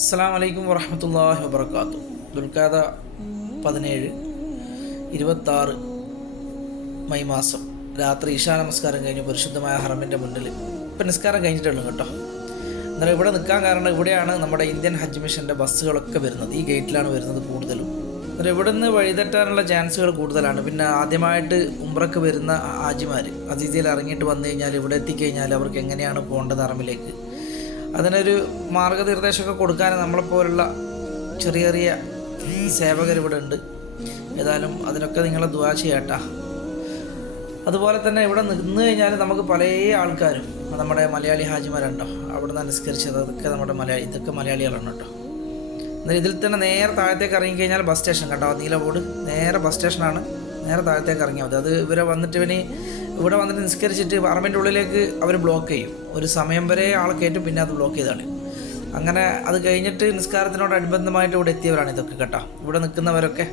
അസ്സാം വലൈക്കും വറഹമത്തല്ലാഹി വബർക്കാത്തു ദുൽഖാദ പതിനേഴ് ഇരുപത്താറ് മെയ് മാസം. രാത്രി ഇഷാ നമസ്കാരം കഴിഞ്ഞു പരിശുദ്ധമായ ഹറമിന്റെ മുന്നിൽ. ഇപ്പം നിസ്കാരം കഴിഞ്ഞിട്ടുള്ളൂ കേട്ടോ. എന്നാൽ ഇവിടെ നിൽക്കാൻ കാരണം ഇവിടെയാണ് നമ്മുടെ ഇന്ത്യൻ ഹജ്ജ് മിഷന്റെ ബസ്സുകളൊക്കെ വരുന്നത്. ഈ ഗേറ്റിലാണ് വരുന്നത് കൂടുതലും. എന്നാൽ ഇവിടെ നിന്ന് വഴിതെറ്റാനുള്ള ചാൻസുകൾ കൂടുതലാണ്. പിന്നെ ആദ്യമായിട്ട് ഉംറക്ക് വരുന്ന ആജിമാർ അതിഥിയിൽ ഇറങ്ങിയിട്ട് വന്നു കഴിഞ്ഞാൽ ഇവിടെ എത്തിക്കഴിഞ്ഞാൽ അവർക്ക് എങ്ങനെയാണ് പോകേണ്ടത് ഹറമിലേക്ക് അതിനൊരു മാർഗനിർദ്ദേശമൊക്കെ കൊടുക്കാൻ നമ്മളെപ്പോലുള്ള ചെറിയ ചെറിയ സേവകർ ഇവിടെ ഉണ്ട്. ഏതായാലും അതിനൊക്കെ നിങ്ങളെ ദുവാ ചെയ്യട്ടാ. അതുപോലെ തന്നെ ഇവിടെ നിന്ന് കഴിഞ്ഞാൽ നമുക്ക് പല ആൾക്കാരും നമ്മുടെ മലയാളി ഹാജിമാരുണ്ടോ? അവിടെ നിന്ന് അനുസ്കരിച്ചത് അതൊക്കെ നമ്മുടെ മലയാളി ഇതൊക്കെ മലയാളികളാണ് കേട്ടോ. എന്നാൽ ഇതിൽ തന്നെ നേരെ താഴത്തേക്ക് ഇറങ്ങി കഴിഞ്ഞാൽ ബസ് സ്റ്റേഷൻ കേട്ടോ നീല ബോർഡ്. നേരെ ബസ് സ്റ്റേഷനാണ്. നേരെ താഴത്തേക്ക് ഇറങ്ങിയാൽ മതി. അത് ഇവരെ വന്നിട്ട് ഇവന് ഇവിടെ വന്നിട്ട് നിസ്കരിച്ചിട്ട് പറമ്പിന്റെ ഉള്ളിലേക്ക് അവർ ബ്ലോക്ക് ചെയ്യും. ഒരു സമയം വരെ ആളെ കയറ്റും പിന്നെ അത് ബ്ലോക്ക് ചെയ്താണ്. അങ്ങനെ അത് കഴിഞ്ഞിട്ട് നിസ്കാരത്തിനോടനുബന്ധമായിട്ട് ഇവിടെ എത്തിയവരാണ് ഇതൊക്കെ കേട്ടോ. ഇവിടെ നിൽക്കുന്നവരൊക്കെ.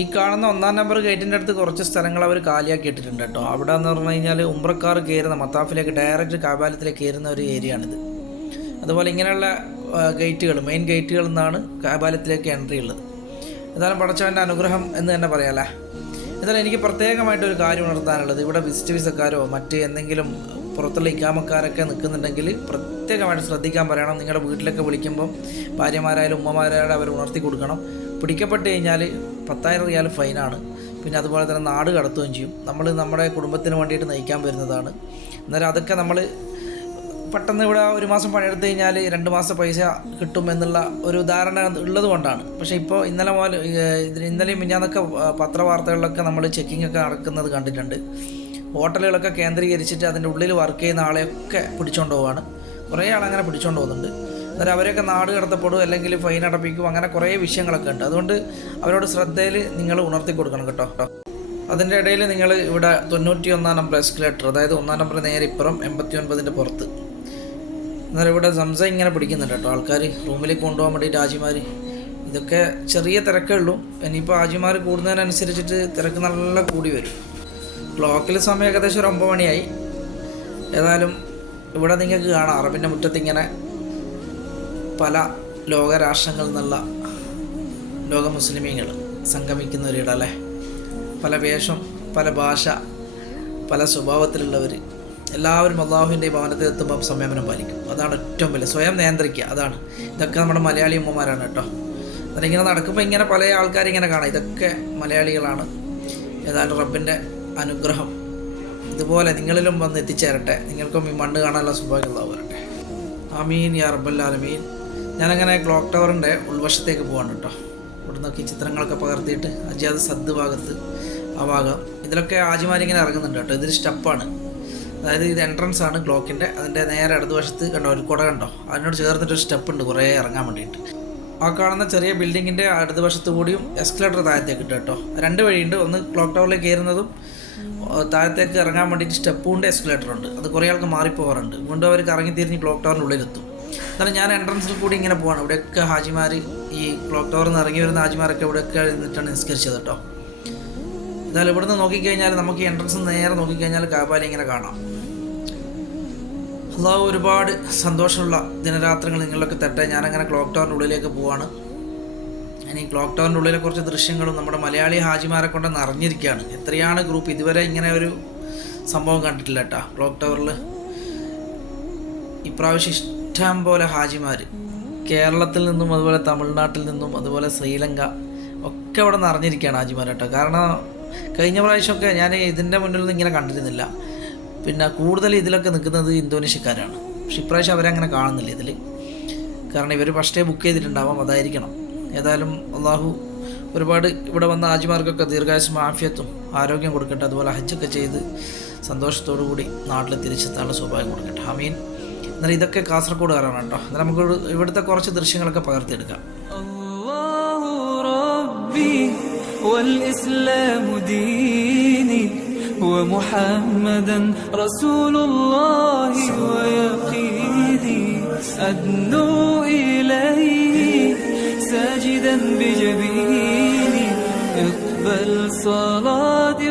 ഈ കാണുന്ന ഒന്നാം നമ്പർ ഗേറ്റിന്റെ അടുത്ത് കുറച്ച് സ്ഥലങ്ങൾ അവർ കാലിയാക്കി ഇട്ടിട്ടുണ്ട് കേട്ടോ. അവിടെ എന്ന് പറഞ്ഞു കഴിഞ്ഞാൽ ഉമ്രക്കാർ കയറുന്ന മത്താഫിലേക്ക് ഡയറക്റ്റ് കാബാലത്തിലേക്ക് കയറുന്ന ഒരു ഏരിയ ആണിത്. അതുപോലെ ഇങ്ങനെയുള്ള ഗേറ്റുകൾ മെയിൻ ഗേറ്റുകളിൽ നിന്നാണ് കാബാലത്തിലേക്ക് എൻട്രി ഉള്ളത്. ഏതായാലും പടച്ചവന്റെ അനുഗ്രഹം എന്ന് തന്നെ പറയാമല്ലേ എന്നാലും എനിക്ക് പ്രത്യേകമായിട്ടൊരു കാര്യം ഉണർത്താനുള്ളത്. ഇവിടെ വിസിറ്റ് വിസക്കാരോ മറ്റ് എന്തെങ്കിലും പുറത്തുള്ള ഇക്കാമക്കാരൊക്കെ നിൽക്കുന്നുണ്ടെങ്കിൽ പ്രത്യേകമായിട്ട് ശ്രദ്ധിക്കാൻ പറയണം. നിങ്ങളുടെ വീട്ടിലൊക്കെ വിളിക്കുമ്പം ഭാര്യമാരായാലും ഉമ്മമാരായാലും അവർ ഉണർത്തി കൊടുക്കണം. പിടിക്കപ്പെട്ട് കഴിഞ്ഞാൽ പത്തായിരം റിയാൽ ഫൈനാണ് പിന്നെ അതുപോലെ തന്നെ നാട് കടത്തുകയും ചെയ്യും. നമ്മൾ നമ്മുടെ കുടുംബത്തിന് വേണ്ടിയിട്ട് നയിക്കാൻ വരുന്നതാണ്. എന്നാലും അതൊക്കെ നമ്മൾ പെട്ടെന്ന് ഇവിടെ ഒരു മാസം പണിയെടുത്ത് കഴിഞ്ഞാൽ രണ്ട് മാസം പൈസ കിട്ടും എന്നുള്ള ഒരു ധാരണ ഉള്ളത് കൊണ്ടാണ്. പക്ഷേ ഇപ്പോൾ ഇന്നലെ മുതൽ ഇന്നലെ ഇന്നലെയും മിഞ്ഞാന്നൊക്കെ പത്രവാർത്തകളിലൊക്കെ നമ്മൾ ചെക്കിംഗ് ഒക്കെ നടക്കുന്നത് കണ്ടിട്ടുണ്ട്. ഹോട്ടലുകളൊക്കെ കേന്ദ്രീകരിച്ചിട്ട് അതിന്റെ ഉള്ളിൽ വർക്ക് ചെയ്യുന്ന ആളെയൊക്കെ പിടിച്ചുകൊണ്ട് പോവാണ്. കുറേ ആളങ്ങനെ പിടിച്ചുകൊണ്ട് പോകുന്നുണ്ട്. അന്നേരം അവരെയൊക്കെ നാട് കടത്തപ്പെടും അല്ലെങ്കിൽ ഫൈൻ അടപ്പിക്കും അങ്ങനെ കുറേ വിഷയങ്ങളൊക്കെ ഉണ്ട്. അതുകൊണ്ട് അവരോട് ശ്രദ്ധയിൽ നിങ്ങൾ ഉണർത്തി കൊടുക്കണം കേട്ടോ അതിന്റെ ഇടയിൽ നിങ്ങൾ ഇവിടെ തൊണ്ണൂറ്റി ഒന്നാം നമ്പർ എസ്കലേറ്റർ അതായത് ഒന്നാം നമ്പർ നേരെ ഇപ്പുറം എൺപത്തി ഒൻപതിന്റെ പുറത്ത് എന്നാലും ഇവിടെ സംസ ഇങ്ങനെ പിടിക്കുന്നുണ്ട് കേട്ടോ. ആൾക്കാർ റൂമിലേക്ക് കൊണ്ടുപോകാൻ വേണ്ടിയിട്ട് ആജിമാർ. ഇതൊക്കെ ചെറിയ തിരക്കേ ഉള്ളൂ. ഇനിയിപ്പോൾ ആജിമാർ കൂടുന്നതിനനുസരിച്ചിട്ട് തിരക്ക് നല്ല കൂടി വരും. ക്ലോക്കിൽ സമയം ഏകദേശം ഒരു ഒമ്പത് മണിയായി. ഏതായാലും ഇവിടെ നിങ്ങൾക്ക് കാണാം. അറബിന്റെ മുറ്റത്ത് ഇങ്ങനെ പല ലോകരാഷ്ട്രങ്ങളിൽ നിന്നുള്ള ലോക മുസ്ലിമീങ്ങൾ സംഗമിക്കുന്ന ഒരിടം അല്ലേ പല വേഷം പല ഭാഷ പല സ്വഭാവത്തിലുള്ളവർ എല്ലാവരും അള്ളാഹുവിന്റെ ഭവനത്തിൽ എത്തുമ്പം സംയമനം പാലിക്കും. അതാണ് ഏറ്റവും വലിയ സ്വയം നിയന്ത്രിക്കുക. അതാണ്. ഇതൊക്കെ നമ്മുടെ മലയാളി ഉമ്മമാരാണ് കേട്ടോ. അതിങ്ങനെ നടക്കുമ്പോൾ ഇങ്ങനെ പല ആൾക്കാരിങ്ങനെ കാണാം. ഇതൊക്കെ മലയാളികളാണ്. ഏതായാലും റബ്ബിന്റെ അനുഗ്രഹം ഇതുപോലെ നിങ്ങളിലും വന്ന് എത്തിച്ചേരട്ടെ. നിങ്ങൾക്കും ഈ മണ്ണ് കാണാനുള്ള സൗഭാഗ്യമുള്ളവ വരട്ടെ ആമീൻ യാ റബ്ബല്ലാലമീൻ ഞാനങ്ങനെ ക്ലോക്ക് ടവറിന്റെ ഉൾവശത്തേക്ക് പോകാണ് കേട്ടോ. ഇവിടെ നോക്കി ചിത്രങ്ങളൊക്കെ പകർത്തിയിട്ട് അജാദ് സദ് ഭാഗത്ത് ആ ഭാഗം. ഇതിലൊക്കെ ആജിമാരിങ്ങനെ ഇറങ്ങുന്നുണ്ട് കേട്ടോ. ഇതൊരു സ്റ്റെപ്പാണ്. അതായത് ഇത് എൻട്രൻസ് ആണ് ക്ലോക്കിന്റെ അതിന്റെ നേരെ ഇടതുവശത്ത് കണ്ടോ ഒരു കുട കണ്ടോ? അതിനോട് ചേർന്നിട്ടൊരു സ്റ്റെപ്പ് ഉണ്ട് കുറേ ഇറങ്ങാൻ വേണ്ടിയിട്ട്. ആ കാണുന്ന ചെറിയ ബിൽഡിങ്ങിന്റെ ഇടതുവശത്ത് കൂടിയും എസ്കലേറ്റർ താഴത്തേക്ക് ഇട്ട് കേട്ടോ. രണ്ട് വഴിയുണ്ട്. ഒന്ന് ക്ലോക്ക് ടവറിലേക്ക് കയറുന്നതും താഴത്തേക്ക് ഇറങ്ങാൻ വേണ്ടിയിട്ട് സ്റ്റെപ്പും ഉണ്ട് എസ്കലേറ്റർ ഉണ്ട്. അത് കുറേ ആൾക്ക് മാറിപ്പോകാറുണ്ട്. വീണ്ടും അവർക്ക് ഇറങ്ങി തിരിഞ്ഞ് ക്ലോക്ക് ടവറിന്റെ ഉള്ളിലെത്തും. എന്നാലും ഞാൻ എൻട്രൻസിൽ കൂടി ഇങ്ങനെ പോവാണ്. ഇവിടെയൊക്കെ ഹാജിമാർ ഈ ക്ലോക്ക് ടവറിൽ നിന്ന് ഇറങ്ങി വരുന്ന ഹാജിമാരൊക്കെ ഇവിടെയൊക്കെ നിന്നിട്ടാണ് നിസ്കരിച്ചത് കേട്ടോ. എന്നാലും ഇവിടുന്ന് നോക്കിക്കഴിഞ്ഞാൽ നമുക്ക് എൻട്രൻസ് നേരെ നോക്കിക്കഴിഞ്ഞാൽ കാബാലി ഇങ്ങനെ കാണാം. അള്ളാഹു ഒരുപാട് സന്തോഷമുള്ള ദിനരാത്രങ്ങൾ നിങ്ങളിലൊക്കെ തട്ടെ. ഞാനങ്ങനെ ക്ലോക്ക് ടവറിന്റെ ഉള്ളിലേക്ക് പോവാണ്. ഇനി ക്ലോക്ക് ടവറിന്റെ ഉള്ളിലെ കുറച്ച് ദൃശ്യങ്ങളും നമ്മുടെ മലയാളി ഹാജിമാരെ കൊണ്ട് നിറഞ്ഞിരിക്കുകയാണ് എത്രയാണ് ഗ്രൂപ്പ് ഇതുവരെ ഇങ്ങനെ ഒരു സംഭവം കണ്ടിട്ടില്ല കേട്ടോ. ക്ലോക്ക് ടവറിൽ ഇപ്രാവശ്യം ഇഷ്ടം പോലെ ഹാജിമാർ കേരളത്തിൽ നിന്നും അതുപോലെ തമിഴ്നാട്ടിൽ നിന്നും അതുപോലെ ശ്രീലങ്ക ഒക്കെ അവിടെ നിറഞ്ഞിരിക്കുകയാണ് ഹാജിമാർ കേട്ടോ. കാരണം കഴിഞ്ഞ പ്രാവശ്യമൊക്കെ ഞാൻ ഇതിന്റെ മുന്നിൽ നിന്ന് ഇങ്ങനെ കണ്ടിരുന്നില്ല. പിന്നെ കൂടുതൽ ഇതിലൊക്കെ നിൽക്കുന്നത് ഇന്തോനേഷ്യക്കാരാണ്. പക്ഷെ ഇപ്രാവശ്യം അവരങ്ങനെ കാണുന്നില്ല ഇതിൽ കാരണം ഇവർ ഫസ്റ്റേ ബുക്ക് ചെയ്തിട്ടുണ്ടാവാം അതായിരിക്കണം. ഏതായാലും അള്ളാഹു ഒരുപാട് ഇവിടെ വന്ന ആജിമാർക്കൊക്കെ ദീർഘായുസും ആഫ്യത്തും ആരോഗ്യം കൊടുക്കട്ടെ അതുപോലെ ഹജ്ജൊക്കെ ചെയ്ത് സന്തോഷത്തോടു കൂടി നാട്ടിൽ തിരിച്ചെത്താനുള്ള സ്വഭാവം കൊടുക്കട്ടെ. അമീൻ എന്നാൽ ഇതൊക്കെ കാസർഗോഡുകാരാണ് കേട്ടോ. എന്നാൽ നമുക്ക് ഇവിടുത്തെ കുറച്ച് ദൃശ്യങ്ങളൊക്കെ പകർത്തിയെടുക്കാം. والإسلام ديني ومحمدا رسول الله ويقيني أدنو إليه ساجدا بجبيني اقبل صلاتي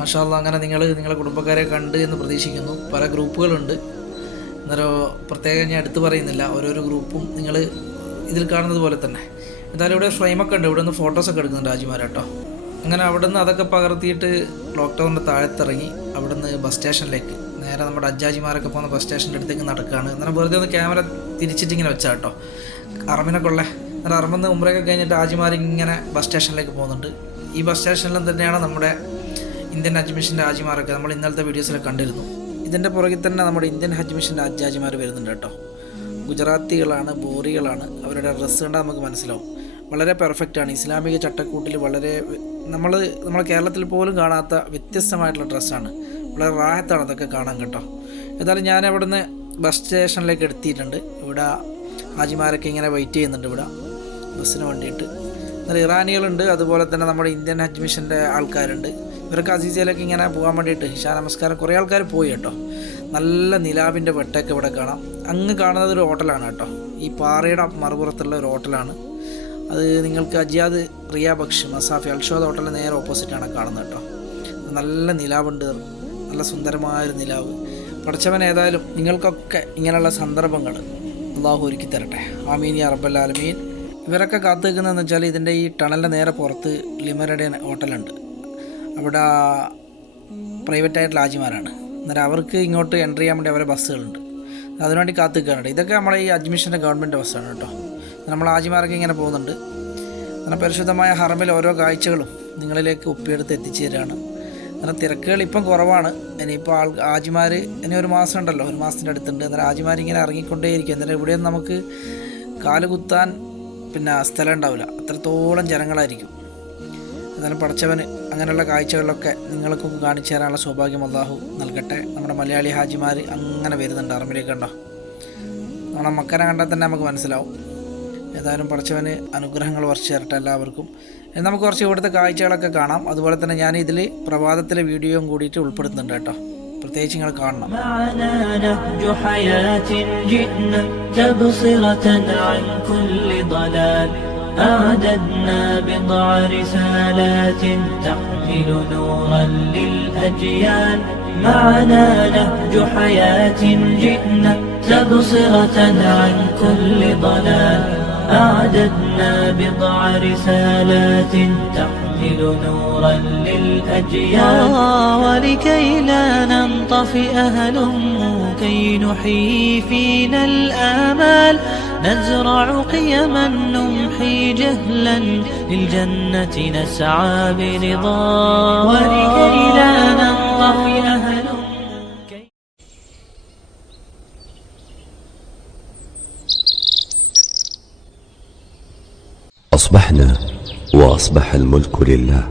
മാഷാല്ല അങ്ങനെ നിങ്ങൾ നിങ്ങളെ കുടുംബക്കാരെ കണ്ട് എന്ന് പ്രതീക്ഷിക്കുന്നു. പല ഗ്രൂപ്പുകളുണ്ട്. അന്നേരം പ്രത്യേകം ഞാൻ എടുത്തു പറയുന്നില്ല. ഓരോരോ ഗ്രൂപ്പും നിങ്ങൾ ഇതിൽ കാണുന്നത് പോലെ തന്നെ. എന്തായാലും ഇവിടെ ഫ്രെയിമൊക്കെ ഉണ്ട്. ഇവിടെ നിന്ന് ഫോട്ടോസൊക്കെ എടുക്കുന്നുണ്ട് രാജിമാരാട്ടോ അങ്ങനെ അവിടെ നിന്ന് അതൊക്കെ പകർത്തിയിട്ട് ലോക്ക്ഡൗണിന്റെ താഴത്തിറങ്ങി അവിടെ നിന്ന് ബസ് സ്റ്റേഷനിലേക്ക് നേരെ നമ്മുടെ അജ്ജാജിമാരൊക്കെ പോകുന്ന ബസ് സ്റ്റേഷന്റെ അടുത്തേക്ക് നടക്കുകയാണ് അന്നേരം വെറുതെ ഒന്ന് ക്യാമറ തിരിച്ചിട്ടിങ്ങനെ വെച്ചാൽ കേട്ടോ. അറമിനൊക്കെ ഉള്ള. എന്നാൽ അറമെന്ന് ഉമ്രയൊക്കെ കഴിഞ്ഞിട്ട് ആജിമാർ ഇങ്ങനെ ബസ് സ്റ്റേഷനിലേക്ക് പോകുന്നുണ്ട്. ഈ ബസ് സ്റ്റേഷനിലും തന്നെയാണ് നമ്മുടെ ഇന്ത്യൻ ഹജ്ജ് മിഷൻ ഹാജിമാരൊക്കെ നമ്മൾ ഇന്നലത്തെ വീഡിയോസിൽ കണ്ടിരുന്നു. ഇതിന്റെ പുറകിൽ തന്നെ നമ്മുടെ ഇന്ത്യൻ ഹജ്ജ് മിഷൻ ഹജ്ജ് ഹാജിമാർ വരുന്നുണ്ട് കേട്ടോ. ഗുജറാത്തികളാണ് ബോറികളാണ്. അവരുടെ ഡ്രസ്സ് കണ്ടാൽ നമുക്ക് മനസ്സിലാവും. വളരെ പെർഫെക്റ്റാണ് ഇസ്ലാമിക ചട്ടക്കൂട്ടിൽ വളരെ നമ്മൾ നമ്മളെ കേരളത്തിൽ പോലും കാണാത്ത വ്യത്യസ്തമായിട്ടുള്ള ഡ്രസ്സാണ് വളരെ റാഹത്താണ് അതൊക്കെ കാണാൻ കേട്ടോ. ഏതായാലും ഞാൻ അവിടുന്ന് ബസ് സ്റ്റേഷനിലേക്ക് എത്തിയിട്ടുണ്ട് ഇവിടെ ഹാജിമാരൊക്കെ ഇങ്ങനെ വെയിറ്റ് ചെയ്യുന്നുണ്ട് ഇവിടെ. ബസ്സിന് വേണ്ടിയിട്ട്. എന്നാൽ ഇറാനികളുണ്ട്. അതുപോലെ തന്നെ നമ്മുടെ ഇന്ത്യൻ ഹജ്ജ് മിഷന്റെ ആൾക്കാരുണ്ട്. ഇവരൊക്കെ അസീസയിലേക്ക് ഇങ്ങനെ പോകാൻ വേണ്ടിയിട്ട് ഇഷാ നമസ്കാരം. കുറേ ആൾക്കാർ പോയി കേട്ടോ. നല്ല നിലാവിന്റെ വെട്ടൊക്കെ ഇവിടെ കാണാം. അങ്ങ് കാണുന്നത് ഒരു ഹോട്ടലാണ് കേട്ടോ. ഈ പാറയുടെ മറുപുറത്തുള്ള ഒരു ഹോട്ടലാണ്. അത് നിങ്ങൾക്ക് അജിയാദ് റിയ ബക്ഷ് മസാഫി അൽഷോദ് ഹോട്ടലിന് നേരെ ഓപ്പോസിറ്റാണ് കാണുന്നത് കേട്ടോ. നല്ല നിലാവുണ്ട്. നല്ല സുന്ദരമായൊരു നിലാവ്. പഠിച്ചവൻ ഏതായാലും നിങ്ങൾക്കൊക്കെ ഇങ്ങനെയുള്ള സന്ദർഭങ്ങൾ അള്ളാഹു ഒരുക്കി തരട്ടെ. ആമീൻ യാ റബ്ബല്ലാലമീൻ ഇവരൊക്കെ കാത്തു നിൽക്കുന്നതെന്ന് വെച്ചാൽ ഇതിന്റെ ഈ ടണലിന്റെ നേരെ പുറത്ത് ലിമറയുടെ ഹോട്ടലുണ്ട്. അവിടെ പ്രൈവറ്റ് ആയിട്ടുള്ള ആജിമാരാണ്. അന്നേരം അവർക്ക് ഇങ്ങോട്ട് എന്റർ ചെയ്യാൻ വേണ്ടി അവരെ ബസ്സുകളുണ്ട്. അതിനുവേണ്ടി കാത്തു നിൽക്കാനുണ്ട് ഇതൊക്കെ നമ്മളെ ഈ അഡ്മിഷന്റെ ഗവൺമെന്റ് ബസ്സാണ് കേട്ടോ. നമ്മൾ ആജിമാരൊക്കെ ഇങ്ങനെ പോകുന്നുണ്ട്. അങ്ങനെ പരിശുദ്ധമായ ഹറമിൽ ഓരോ കാഴ്ചകളും നിങ്ങളിലേക്ക് ഒപ്പിയെടുത്ത് എത്തിച്ചു തരികയാണ്. അങ്ങനെ തിരക്കുകൾ ഇപ്പം കുറവാണ്. ഇനിയിപ്പോൾ ആൾ ആജിമാർ ഇനി ഒരു മാസം ഉണ്ടല്ലോ. ഒരു മാസത്തിന്റെ അടുത്തുണ്ട്. അന്നേരം ആജിമാർ ഇങ്ങനെ ഇറങ്ങിക്കൊണ്ടേയിരിക്കും. അന്നേരം ഇവിടെയൊന്നും നമുക്ക് കാൽ കുത്താൻ പിന്നെ സ്ഥലം ഉണ്ടാവില്ല. അത്രത്തോളം ജനങ്ങളായിരിക്കും. എന്നാലും പഠിച്ചവന് അങ്ങനെയുള്ള കാഴ്ചകളിലൊക്കെ നിങ്ങൾക്കും കാണിച്ചു തരാനുള്ള സൗഭാഗ്യം അള്ളാഹു നൽകട്ടെ നമ്മുടെ മലയാളി ഹാജിമാർ അങ്ങനെ വരുന്നുണ്ട് അറമിലേക്ക് കണ്ടോ നമ്മുടെ മക്കനെ കണ്ടാൽ തന്നെ നമുക്ക് മനസ്സിലാവും ഏതായാലും പഠിച്ചവന് അനുഗ്രഹങ്ങൾ വർഷിച്ചു തരട്ടെ എല്ലാവർക്കും ഇനി നമുക്ക് കുറച്ച് ഇവിടുത്തെ കാഴ്ചകളൊക്കെ കാണാം അതുപോലെ തന്നെ ഞാൻ ഇതിൽ പ്രഭാതത്തിലെ വീഡിയോയും കൂടിയിട്ട് ഉൾപ്പെടുത്തുന്നുണ്ട് കേട്ടോ പ്രത്യേകിച്ച് നിങ്ങൾ കാണണം معنا نهج حياة جئنا تبصرة عن كل ضلال أعددنا بضع رسالات تحمل نورا للأجيال. معنا نهج حياة جئنا تبصرة عن كل ضلال. أعددنا بضع رسالات تحمل نورا للأجيال. ولكي لا ننطفئ هلموا كي نحيي فينا الآمال. نزرع قيما نمحي جهلا للجنة نسعى برضا. ولكي لا ننطفئ كي أصبحنا وأصبح الملك لله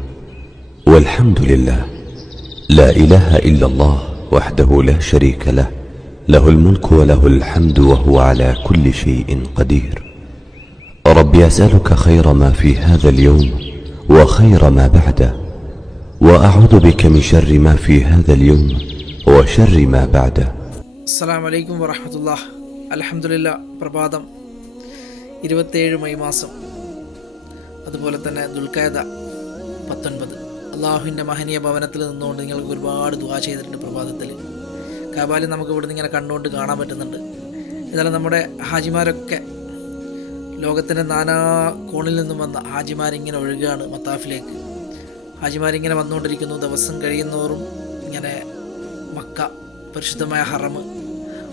والحمد لله. لا إله إلا الله وحده لا شريك له. له الملك وله الحمد وهو على كل شيء قدير ربي أسألك خير ما في هذا اليوم وخير ما بعده وأعوذ بك من شر ما في هذا اليوم وشر ما بعده അസ്സാം വലൈക്കും വറഹമത്തുള്ള അലഹമുല്ല പ്രഭാതം ഇരുപത്തേഴ് മെയ് മാസം അതുപോലെ തന്നെ ദുൽഖാദ പത്തൊൻപത് അള്ളാഹുവിൻ്റെ മഹനീയ ഭവനത്തിൽ നിന്നുകൊണ്ട് നിങ്ങൾക്ക് ഒരുപാട് ദുവാ ചെയ്തിട്ടുണ്ട് പ്രഭാതത്തിൽ കാബാലി നമുക്ക് ഇവിടുന്ന് ഇങ്ങനെ കണ്ടുകൊണ്ട് കാണാൻ പറ്റുന്നുണ്ട്. ഇതെല്ലാം നമ്മുടെ ഹാജിമാരൊക്കെ ലോകത്തിന്റെ നാനാ കോണിൽ നിന്നും വന്ന ഹാജിമാരിങ്ങനെ ഒഴുകുകയാണ് മത്താഫിലേക്ക്. ഹാജിമാരിങ്ങനെ വന്നുകൊണ്ടിരിക്കുന്നു. ദിവസം കഴിയുന്നോറും ഇങ്ങനെ മക്ക പരിശുദ്ധമായ ഹറമ്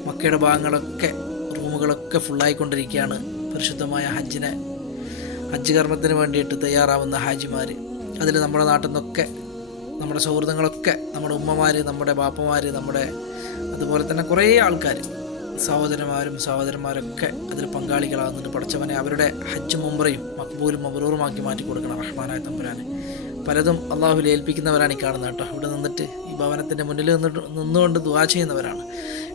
മക്കയുടെ ഭാഗങ്ങളൊക്കെ റൂമുകളൊക്കെ ഫുള്ളായിക്കൊണ്ടിരിക്കുകയാണ് പരിശുദ്ധമായ ഹജ്ജിനെ. ഹജ്ജ് കർമ്മത്തിന് വേണ്ടിയിട്ട് തയ്യാറാവുന്ന ഹാജിമാർ അതിൽ നമ്മുടെ നാട്ടിൽ നിന്നൊക്കെ നമ്മുടെ സൗഹൃദങ്ങളൊക്കെ നമ്മുടെ ഉമ്മമാർ നമ്മുടെ ബാപ്പമാർ നമ്മുടെ അതുപോലെ തന്നെ കുറേ ആൾക്കാർ സഹോദരന്മാരും സഹോദരന്മാരൊക്കെ അതിൽ പങ്കാളികളാകുന്നുണ്ട്. പഠിച്ചവനെ അവരുടെ ഹജ്ജ് മുമ്പറയും മക്ബൂലും മബറൂറുമാക്കി മാറ്റി കൊടുക്കണം. റഹ്മാനായ തമ്പുരാനെ. പലതും അള്ളാഹു ഏൽപ്പിക്കുന്നവരാണ് ഈ കാണുന്നത് കേട്ടോ. ഇവിടെ നിന്നിട്ട് ഈ ഭവനത്തിന്റെ മുന്നിൽ നിന്നിട്ട് നിന്നുകൊണ്ട് ദുവാ ചെയ്യുന്നവരാണ്.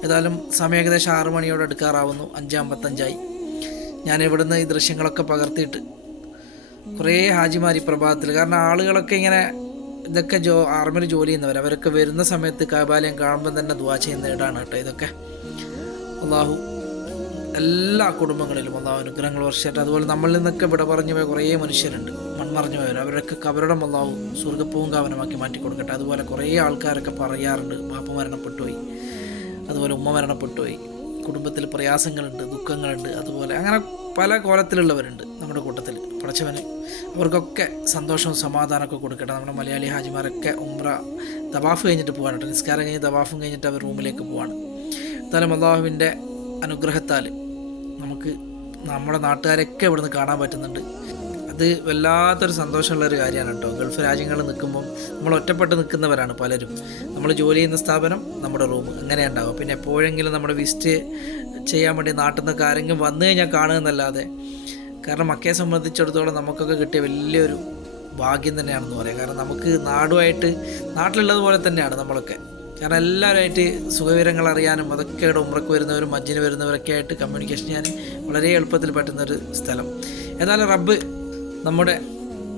ഏതായാലും സമയം ഏകദേശം ആറ് മണിയോട് അടുക്കാറാവുന്നു അഞ്ചമ്പത്തഞ്ചായി ഞാൻ ഇവിടുന്ന് ഈ ദൃശ്യങ്ങളൊക്കെ പകർത്തിയിട്ട് കുറേ ഹാജിമാർ ഈ പ്രഭാതത്തിൽ. കാരണം ആളുകളൊക്കെ ഇങ്ങനെ ഇതൊക്കെ ജോ ആർമിയിൽ ജോലി ചെയ്യുന്നവർ അവരൊക്കെ വരുന്ന സമയത്ത് കാബാലയം കാണുമ്പോൾ തന്നെ ദുവാ ചെയ്യുന്ന ഇടാണ് കേട്ടോ ഇതൊക്കെ. അള്ളാഹു എല്ലാ കുടുംബങ്ങളിലും അള്ളാഹു അനുഗ്രഹങ്ങൾ വർഷമായിട്ട് അതുപോലെ നമ്മളിൽ നിന്നൊക്കെ വിട പറഞ്ഞു പോയ കുറേ മനുഷ്യരുണ്ട്. മൺമറഞ്ഞു പോയവർ അവരൊക്കെ കബരുടെ അള്ളാഹു സ്വർഗപ്പൂങ്കാവനമാക്കി മാറ്റി കൊടുക്കട്ടെ അതുപോലെ കുറേ ആൾക്കാരൊക്കെ പറയാറുണ്ട്. ബാപ്പ മരണപ്പെട്ടുപോയി അതുപോലെ ഉമ്മ മരണപ്പെട്ടുപോയി കുടുംബത്തിൽ പ്രയാസങ്ങളുണ്ട് ദുഃഖങ്ങളുണ്ട് അതുപോലെ അങ്ങനെ പല കോലത്തിലുള്ളവരുണ്ട് നമ്മുടെ കൂട്ടത്തിൽ. പടച്ചവന് അവർക്കൊക്കെ സന്തോഷവും സമാധാനമൊക്കെ കൊടുക്കട്ടെ. നമ്മുടെ മലയാളി ഹാജിമാരൊക്കെ ഉംറ ദവാഫ് കഴിഞ്ഞിട്ട് പോകാൻ കേട്ടോ. നിസ്കാരം കഴിഞ്ഞ് ദവാഫും കഴിഞ്ഞിട്ട് അവർ റൂമിലേക്ക് പോവാണ്. എന്തായാലും അള്ളാഹുവിന്റെ അനുഗ്രഹത്താൽ നമുക്ക് നമ്മുടെ നാട്ടുകാരൊക്കെ ഇവിടുന്ന് കാണാൻ പറ്റുന്നുണ്ട്. അത് വല്ലാത്തൊരു സന്തോഷമുള്ളൊരു കാര്യമാണ് കേട്ടോ. ഗൾഫ് രാജ്യങ്ങളിൽ നിൽക്കുമ്പം നമ്മൾ ഒറ്റപ്പെട്ട് നിൽക്കുന്നവരാണ് പലരും. നമ്മൾ ജോലി ചെയ്യുന്ന സ്ഥാപനം നമ്മുടെ റൂം അങ്ങനെ ഉണ്ടാവും. പിന്നെ എപ്പോഴെങ്കിലും നമ്മുടെ വിസിറ്റ് ചെയ്യാൻ വേണ്ടി നാട്ടിൽ നിന്നൊക്കെ ആരെങ്കിലും വന്നു കഴിഞ്ഞാൽ കാണുക എന്നല്ലാതെ. കാരണം മക്കയെ സംബന്ധിച്ചിടത്തോളം നമുക്കൊക്കെ കിട്ടിയ വലിയൊരു ഭാഗ്യം തന്നെയാണെന്ന് പറയാം. കാരണം നമുക്ക് നാടുമായിട്ട് നാട്ടിലുള്ളതുപോലെ തന്നെയാണ് നമ്മളൊക്കെ. കാരണം എല്ലാവരുമായിട്ട് സുഖവിവരങ്ങൾ അറിയാനും അതൊക്കെ ഉമ്രക്ക് വരുന്നവരും മജ്ജിന് വരുന്നവരൊക്കെ ആയിട്ട് കമ്മ്യൂണിക്കേഷൻ ചെയ്യാൻ വളരെ എളുപ്പത്തിൽ പറ്റുന്നൊരു സ്ഥലം. ഏതായാലും റബ്ബ് നമ്മുടെ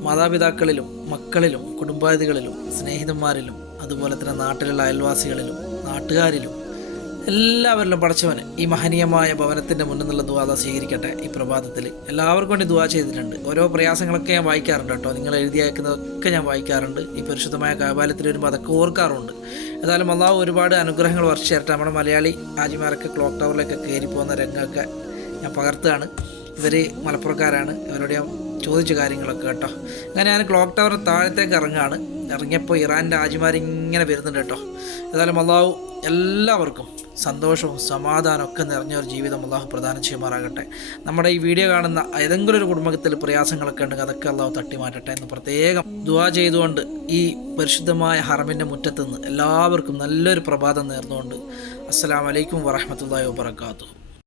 മാതാപിതാക്കളിലും മക്കളിലും കുടുംബാദികളിലും സ്നേഹിതന്മാരിലും അതുപോലെ തന്നെ നാട്ടിലുള്ള അയൽവാസികളിലും നാട്ടുകാരിലും എല്ലാവരിലും പടച്ചവന് ഈ മഹനീയമായ ഭവനത്തിന്റെ മുന്നിൽ നിന്നുള്ള ദുവാദ സ്വീകരിക്കട്ടെ ഈ പ്രഭാതത്തിൽ. എല്ലാവർക്കും വേണ്ടി ദുവാ ചെയ്തിട്ടുണ്ട്. ഓരോ പ്രയാസങ്ങളൊക്കെ ഞാൻ വായിക്കാറുണ്ട് കേട്ടോ. നിങ്ങൾ എഴുതി അയക്കുന്നതൊക്കെ ഞാൻ വായിക്കാറുണ്ട്. ഈ പരിശുദ്ധമായ കാപാലത്തിൽ വരുമ്പോൾ അതൊക്കെ ഓർക്കാറുണ്ട്. ഏതായാലും അള്ളാഹു ഒരുപാട് അനുഗ്രഹങ്ങൾ വർഷിച്ചിരട്ടെ. നമ്മുടെ മലയാളി ആജിമാരൊക്കെ ക്ലോക്ക് ടവറിലൊക്കെ കയറി പോകുന്ന രംഗമൊക്കെ ഞാൻ പകർത്തുകയാണ്. ഇവർ മലപ്പുറക്കാരാണ്. ഇവരോട് ഞാൻ ചോദിച്ച കാര്യങ്ങളൊക്കെ കേട്ടോ. അങ്ങനെ ഞാൻ ക്ലോക്ക് ടവർ താഴത്തേക്ക് ഇറങ്ങുകയാണ് ഇറങ്ങിയപ്പോൾ ഇറാന്റെ ആജിമാരിങ്ങനെ വരുന്നുണ്ട് കേട്ടോ. ഏതായാലും അള്ളാഹു എല്ലാവർക്കും സന്തോഷവും സമാധാനവും ഒക്കെ നിറഞ്ഞ ഒരു ജീവിതം അള്ളാഹു പ്രദാനം ചെയ്യുമാറാകട്ടെ. നമ്മുടെ ഈ വീഡിയോ കാണുന്ന ഏതെങ്കിലും ഒരു കുടുംബത്തിൽ പ്രയാസങ്ങളൊക്കെ ഉണ്ടെങ്കിൽ അതൊക്കെ അള്ളാഹു തട്ടി മാറ്റട്ടെ എന്ന് പ്രത്യേകം ദുവാ ചെയ്തുകൊണ്ട് ഈ പരിശുദ്ധമായ ഹറമിന്റെ മുറ്റത്തുനിന്ന് എല്ലാവർക്കും നല്ലൊരു പ്രഭാതം നേർന്നുകൊണ്ട് അസ്സാം വലൈക്കും വറഹമത്തല്ലാ വാബർക്കാത്തു